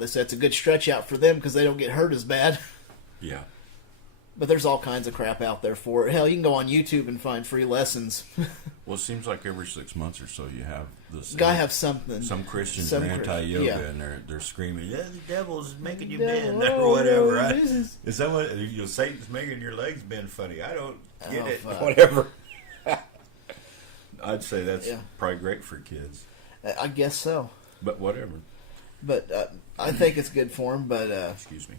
They say it's a good stretch out for them because they don't get hurt as bad. Yeah. But there's all kinds of crap out there for it. Hell, you can go on YouTube and find free lessons. Well, it seems like every 6 months or so you have this. Gotta have something. Some Christians are anti-yoga, yeah. and they're screaming, "Yeah, the devil's making you bend," or whatever. Is that what Satan's making your legs bend funny? I don't get it. Fuck. Whatever. I'd say that's probably great for kids. I guess so. But whatever. But I think it's good for them. But excuse me.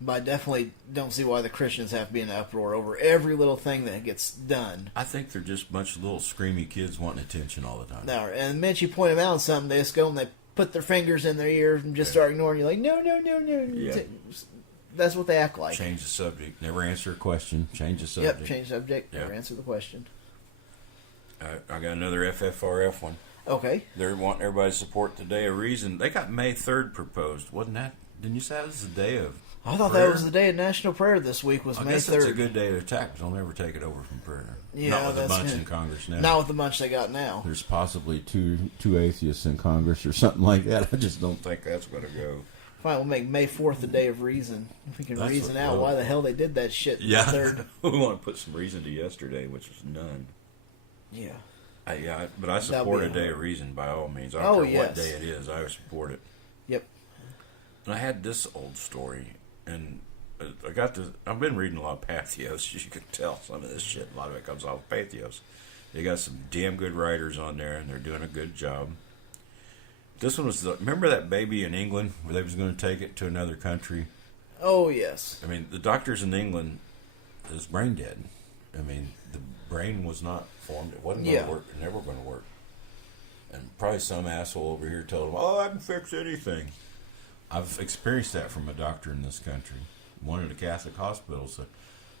But I definitely don't see why the Christians have to be in an uproar over every little thing that gets done. I think they're just a bunch of little screamy kids wanting attention all the time. No, and the minute you point them out on something, they just go and they put their fingers in their ears and just start ignoring you. Like, no. Yeah. That's what they act like. Change the subject. Never answer a question. Change the subject. Yep, change the subject. Never answer the question. I got another FFRF one. Okay. They're wanting everybody to support the Day of Reason. They got May 3rd proposed. Wasn't that? Didn't you say that was the day of I thought prayer? That was the day of National Prayer this week was May 3rd. I guess that's a good day to attack, but they'll never take it over from prayer. Yeah, not with a bunch in Congress now. Not with the bunch they got now. There's possibly two atheists in Congress or something like that. I just don't think that's going to go. Fine, we'll make May 4th the day of reason. We can reason out why the hell they did that shit. Yeah, 3rd. We want to put some reason to yesterday, which was none. Yeah. But I support a day of reason by all means. I don't care what day it is. I support it. Yep. And I had this old story, and I got this. I've been reading a lot of Pathos. You can tell some of this shit. A lot of it comes off Pathos. They got some damn good writers on there, and they're doing a good job. This one was remember that baby in England where they was going to take it to another country? Oh, yes. I mean, the doctors in England is brain dead. I mean, the brain was not formed. It wasn't going to work. It never going to work. And probably some asshole over here told them, "Oh, I can fix anything." I've experienced that from a doctor in this country. One of the Catholic hospitals said,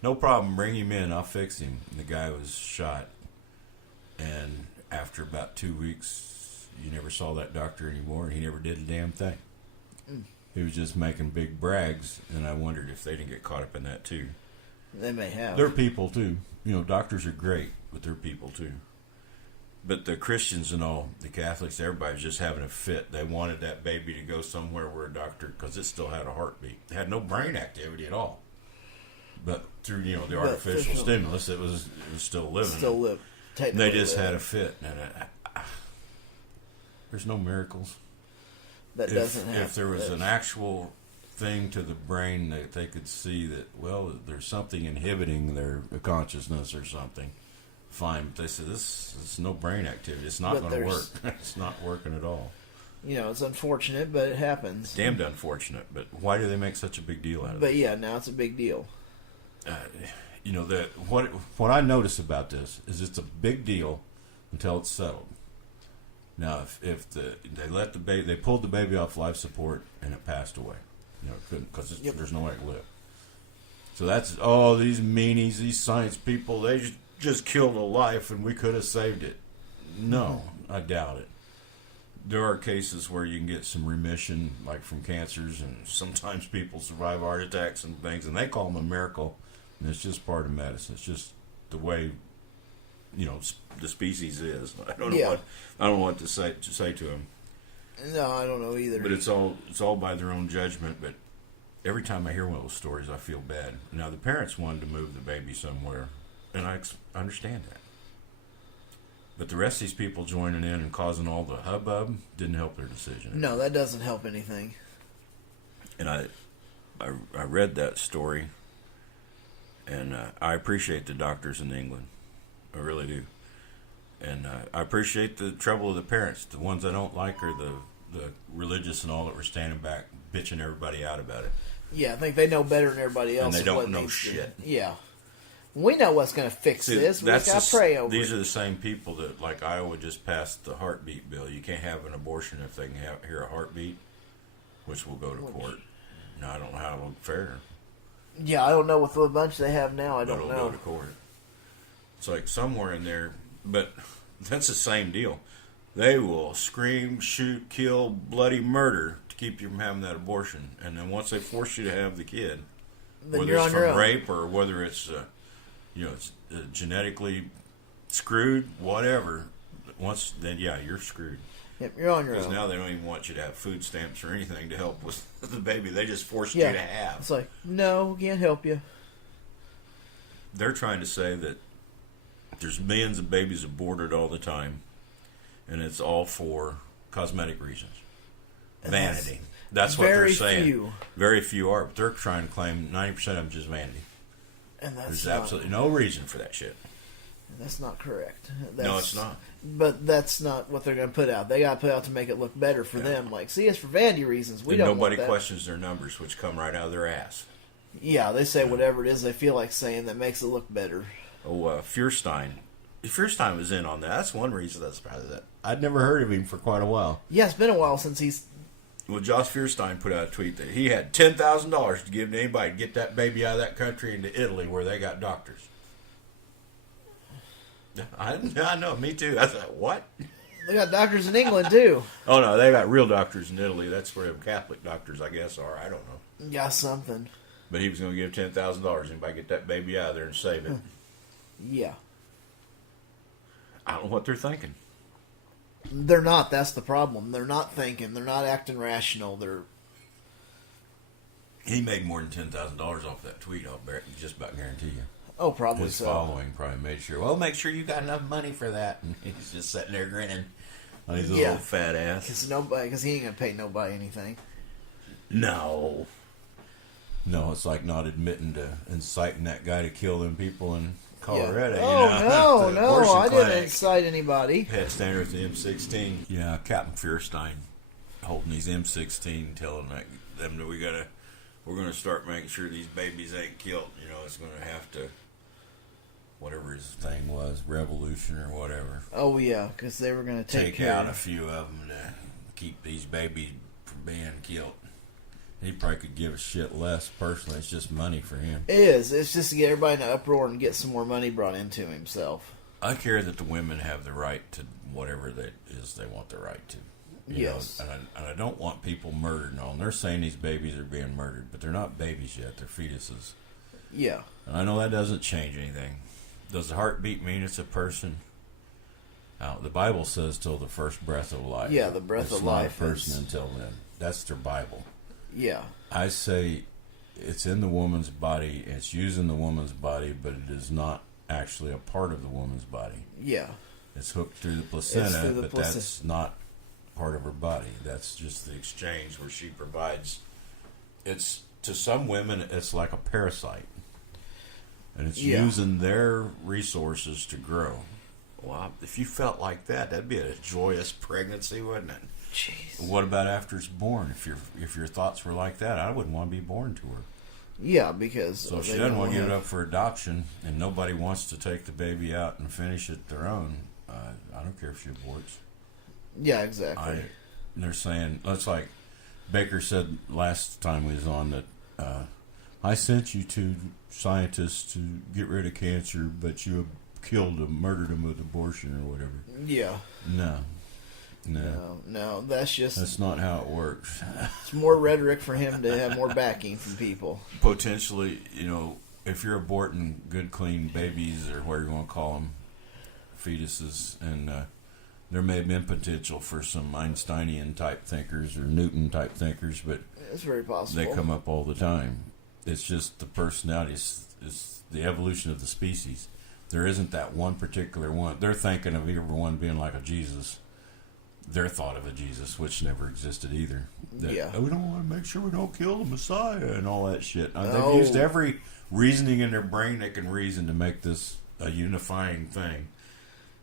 "No problem, bring him in, I'll fix him." And the guy was shot. And after about 2 weeks, you never saw that doctor anymore, and he never did a damn thing. He was just making big brags, and I wondered if they didn't get caught up in that too. They may have. They're people too. You know, doctors are great, but they're people too. But the Christians and all, the Catholics, everybody was just having a fit. They wanted that baby to go somewhere where a doctor, because it still had a heartbeat. It had no brain activity at all. But through, the artificial stimulus, it was still living. Still live. They just had a fit. And there's no miracles. That doesn't happen. If there was an actual thing to the brain that they could see that, well, there's something inhibiting their consciousness or something, fine. But they said this is no brain activity. It's not going to work. It's not working at all. It's unfortunate, but it happens. Damned unfortunate. But why do they make such a big deal out of it? But yeah, now it's a big deal. What I notice about this is it's a big deal until it's settled. Now, if they let the baby, they pulled the baby off life support and it passed away. It couldn't because there's no way to live. So that's these meanies, these science people, they just killed a life and we could have saved it. No, I doubt it. There are cases where you can get some remission, like from cancers, and sometimes people survive heart attacks and things, and they call them a miracle. And it's just part of medicine. It's just the way, the species is. I don't know what to say to them. No, I don't know either. But it's all by their own judgment. But every time I hear one of those stories, I feel bad. Now the parents wanted to move the baby somewhere, and I understand that. But the rest of these people joining in and causing all the hubbub didn't help their decision. No, that doesn't help anything. And I read that story, and I appreciate the doctors in England. I really do. And I appreciate the trouble of the parents. The ones I don't like are the religious and all that were standing back, bitching everybody out about it. Yeah, I think they know better than everybody else. And they don't know shit. Yeah. We know what's going to fix this. We just got to pray over it. These are the same people that, like Iowa just passed the heartbeat bill. You can't have an abortion if they can hear a heartbeat, which will go to court. Now, I don't know how it'll fare. Yeah, I don't know what the bunch they have now. I don't know. It'll go to court. It's like somewhere in there, but that's the same deal. They will scream, shoot, kill, bloody murder to keep you from having that abortion. And then once they force you to have the kid, then whether it's from rape or whether it's it's genetically screwed, whatever. Then you're screwed. Yep, you're on your Because own. now they don't even want you to have food stamps or anything to help with the baby. They just force Yeah. you to have. It's like, no, can't help you. They're trying to say that there's millions of babies aborted all the time, and it's all for cosmetic reasons. And Vanity. That's what they're very saying. few. Very few are, but they're trying to claim 90% of them just vanity. And that's There's not, absolutely no reason for that shit. that's not correct. No, it's not. But that's not what they're going to put out. They got to put out to make it look better for them. Like, see, it's for vanity reasons. We And don't nobody want that. questions their numbers, which come right out of their ass. Yeah, they say whatever it is they feel like saying that makes it look better. Oh, Fierstein. Fierstein was in on that. That's one reason that's probably that. I'd never heard of him for quite a while. Yeah, it's been a while since he's... Well, Josh Fierstein put out a tweet that he had $10,000 to give to anybody to get that baby out of that country into Italy where they got doctors. I know, me too. I thought, what? They got doctors in England, too. Oh, no, they got real doctors in Italy. That's where Catholic doctors, I guess, are. I don't know. Got something. But he was going to give $10,000 anybody get that baby out of there and save it. Yeah. I don't know what they're thinking. They're not. That's the problem. They're not thinking. They're not acting rational. They're... He made more than $10,000 off that tweet. I'll just about guarantee you. Oh, probably His so. following probably made sure, well, make sure you got enough money for that. And he's just sitting there grinning on his Yeah. little fat ass. Because he ain't going to pay nobody anything. No. No, it's like not admitting to inciting that guy to kill them people in Colorado. Yeah. You Oh, know? no, abortion I didn't clinic. incite anybody. Pet standard with the M16. Yeah, Captain Fierstein holding these M16, telling them that we're gonna start making sure these babies ain't killed. You know, it's gonna have to, whatever his thing was, revolution or whatever. Oh, yeah, because they were going to take care out of a few of them to keep these babies from being killed. He probably could give a shit less personally. It's just money for him. It is. It's just to get everybody in an uproar and get some more money brought into himself. I care that the women have the right to whatever that is they want the right to. You Yes. know, and I don't want people murdered on. They're saying these babies are being murdered, but they're not babies yet. They're fetuses. Yeah. And I know that doesn't change anything. Does the heartbeat mean it's a person? The Bible says till the first breath of life. Yeah, the breath It's of not life a person is- until then. That's their Bible. Yeah. I say it's in the woman's body. It's using the woman's body, but it is not actually a part of the woman's body. Yeah. It's hooked through the placenta, through the but that's not part of her body. That's just the exchange where she provides. It's to some women, it's like a parasite, and it's using their resources to grow. Well, if you felt like that, that'd be a joyous pregnancy, wouldn't it? Jeez. What about after it's born? If your thoughts were like that, I wouldn't want to be born to her. Yeah, because... So if she they doesn't don't want to give it have- up for adoption, and nobody wants to take the baby out and finish it their own, I don't care if she aborts. Yeah, exactly. They're saying, that's like Baker said last time we was on that I sent you to scientists to get rid of cancer, but you killed them, murdered them with abortion or whatever. Yeah. No, that's just... that's not how it works. It's more rhetoric for him to have more backing from people. Potentially, if you're aborting good, clean babies or whatever you want to call them, fetuses, and there may have been potential for some Einsteinian type thinkers or Newton type thinkers, but It's very possible. they come up all the time. It's just the personality, it's the evolution of the species. There isn't that one particular one. They're thinking of everyone being like a Jesus. Their thought of a Jesus, which never existed either. Yeah. We don't want to make sure we don't kill the Messiah and all that shit. No. They've used every reasoning in their brain they can reason to make this a unifying thing.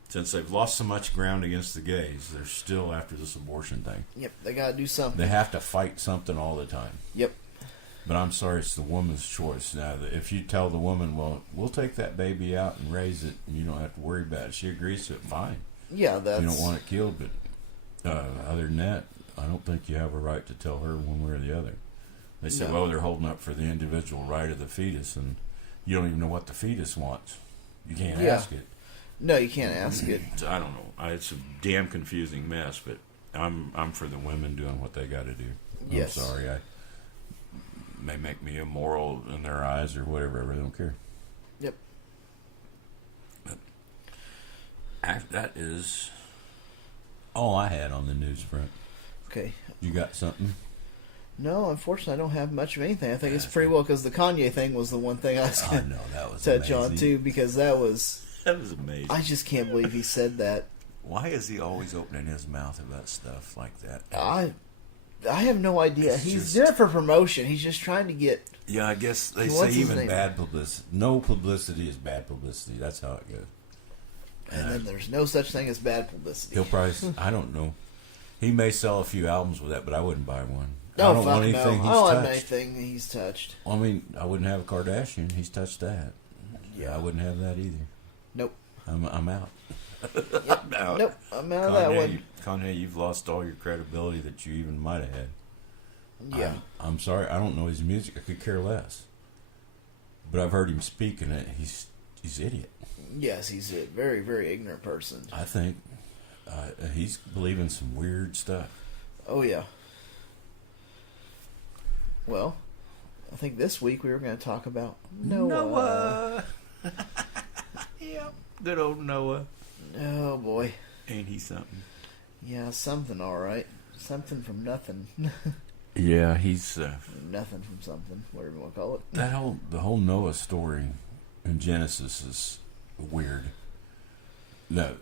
Since they've lost so much ground against the gays, they're still after this abortion thing. Yep, they got to do something. They have to fight something all the time. Yep. But I'm sorry, it's the woman's choice. Now, if you tell the woman, well, we'll take that baby out and raise it, and you don't have to worry about it, she agrees to it, fine. Yeah, that's... You don't want it killed, but other than that, I don't think you have a right to tell her one way or the other. They say, No. well, they're holding up for the individual right of the fetus, and you don't even know what the fetus wants. You can't ask it. No, you can't ask it. I don't know. It's a damn confusing mess, but I'm for the women doing what they got to do. Yes. I'm sorry. May make me immoral in their eyes or whatever. I really don't care. Yep. But that is all I had on the news front. Okay. You got something? No, unfortunately, I don't have much of anything. I think it's pretty well because the Kanye thing was the one thing I was I going know that was to touch amazing. on too, because that was amazing. I just can't believe he said that. Why is he always opening his mouth about stuff like that? I have no idea. It's He's just- doing it for promotion. He's just trying to get. Yeah, I guess they What's say his even name? bad publicity. No publicity is bad publicity. That's how it goes. And then there's no such thing as bad publicity. He'll probably. I don't know. He may sell a few albums with that, but I wouldn't buy one. No, I don't fuck want no. anything I he's don't have touched. anything he's touched. I mean, I wouldn't have a Kardashian. He's touched that. Yeah. I wouldn't have that either. Nope. I'm out. Yep. out. Nope. I'm out of that one. Kanye, you've lost all your credibility that you even might have had. Yeah. I'm sorry. I don't know his music. I could care less. But I've heard him speak, and he's idiot. Yes, he's a very, very ignorant person. I think he's believing some weird stuff. Oh, yeah. Well, I think this week we were going to talk about Noah. Yep, good old Noah. Oh, boy. Ain't he something? Yeah, something all right. Something from nothing. Yeah, he's Nothing from something, whatever you want to call it. the whole Noah story in Genesis is weird. No,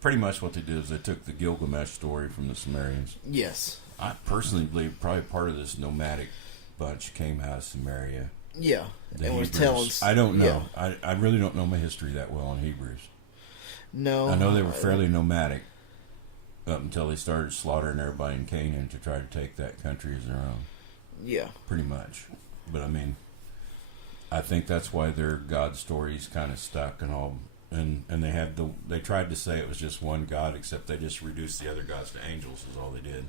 pretty much what they did is they took the Gilgamesh story from the Sumerians. Yes. I personally believe probably part of this nomadic bunch came out of Samaria. Yeah. The It was Hebrews. telling. I don't know. Yeah. I really don't know my history that well on Hebrews. No. I know they were fairly nomadic up until they started slaughtering everybody in Canaan to try to take that country as their own. Yeah. Pretty much. But I mean, I think that's why their God stories kind of stuck and all. And they tried to say it was just one God, except they just reduced the other gods to angels is all they did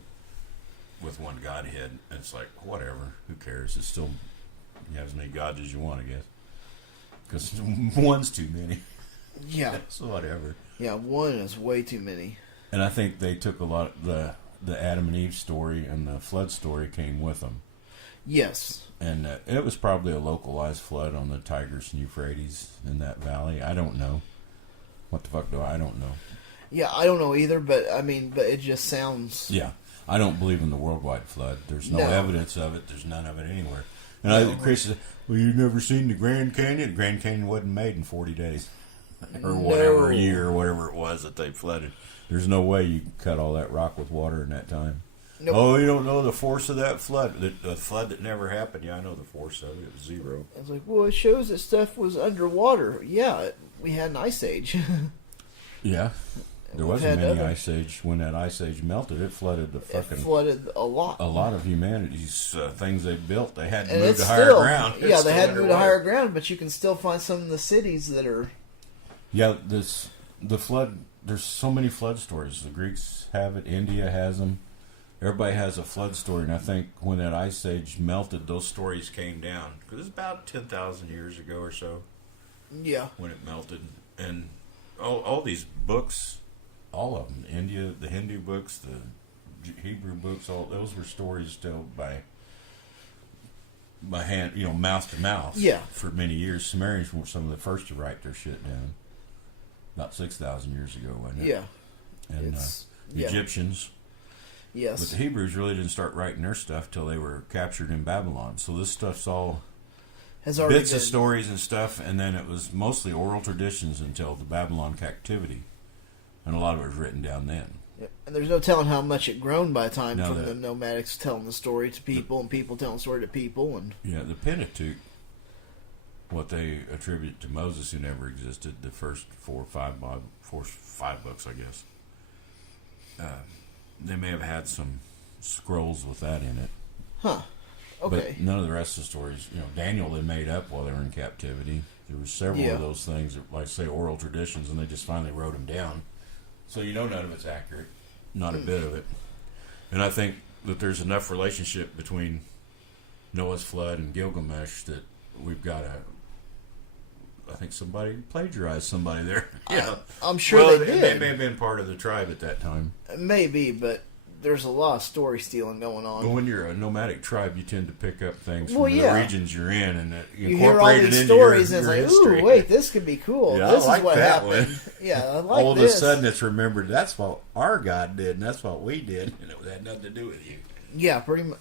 with one Godhead. And it's like, whatever, who cares? It's still, you have as many gods as you want, I guess. Because one's too many. Yeah. So whatever. Yeah, one is way too many. And I think they took a lot of the Adam and Eve story and the flood story came with them. Yes. And it was probably a localized flood on the Tigris and Euphrates in that valley. I don't know. What the fuck I don't know. Yeah, I don't know either, but I mean, but it just sounds. Yeah. I don't believe in the worldwide flood. There's no No. evidence of it. There's none of it anywhere. And Chris said, well, you've never seen the Grand Canyon? The Grand Canyon wasn't made in 40 days. Or whatever No. year or whatever it was that they flooded. There's no way you could cut all that rock with water in that time. Nope. Oh, you don't know the force of that flood. The flood that never happened. Yeah, I know the force of it. It was zero. I was like, well, it shows that stuff was underwater. Yeah, we had an ice age. Yeah. There We've wasn't had any other- ice age. When that ice age melted, it flooded the It fucking... flooded a lot. A lot of humanity's things they built. They had to And move it's to higher still, ground. It's yeah, still they had to move to underwater. higher ground, but you can still find some of the cities that are. Yeah, the flood. There's so many flood stories. The Greeks have it. India has them. Everybody has a flood story, and I think when that ice age melted, those stories came down because it's about 10,000 years ago or so Yeah. when it melted, and all these books, all of them, India, the Hindu books, the Hebrew books, all those were stories told by hand, mouth to mouth. Yeah. For many years, Sumerians were some of the first to write their shit down. About 6,000 years ago, wasn't it? Yeah. And It's- the yeah. Egyptians. But Yes. the Hebrews really didn't start writing their stuff till they were captured in Babylon. So this stuff's all Has already bits been. of stories and stuff, and then it was mostly oral traditions until the Babylon captivity. And a lot of it was written down then. Yep. And there's no telling how much it grown by the time No, from the nomadics telling the story to people and people telling the story to people. And Yeah, the Pentateuch, what they attribute to Moses, who never existed, the first four or five books, I guess. They may have had some scrolls with that in it. Huh. Okay. But none of the rest of the stories, Daniel they made up while they were in captivity. There were several Yeah. of those things, that, like say oral traditions, and they just finally wrote them down. So none of it's accurate, not a bit of it. And I think that there's enough relationship between Noah's flood and Gilgamesh that we've got I think somebody plagiarized somebody there. Yeah, I'm sure they They did. may have been part of the tribe at that time. Maybe, but there's a lot of story stealing going on. But when you're a nomadic tribe, you tend to pick up things from Well, yeah. the regions you're in, and You hear all incorporate it these into stories, your and it's like, history. ooh, wait, this could be cool. Yeah, This I like is what that happened. one. Yeah, I like All of this. a sudden, it's remembered. That's what our God did, and that's what we did, and it had nothing to do with you. Yeah, pretty much.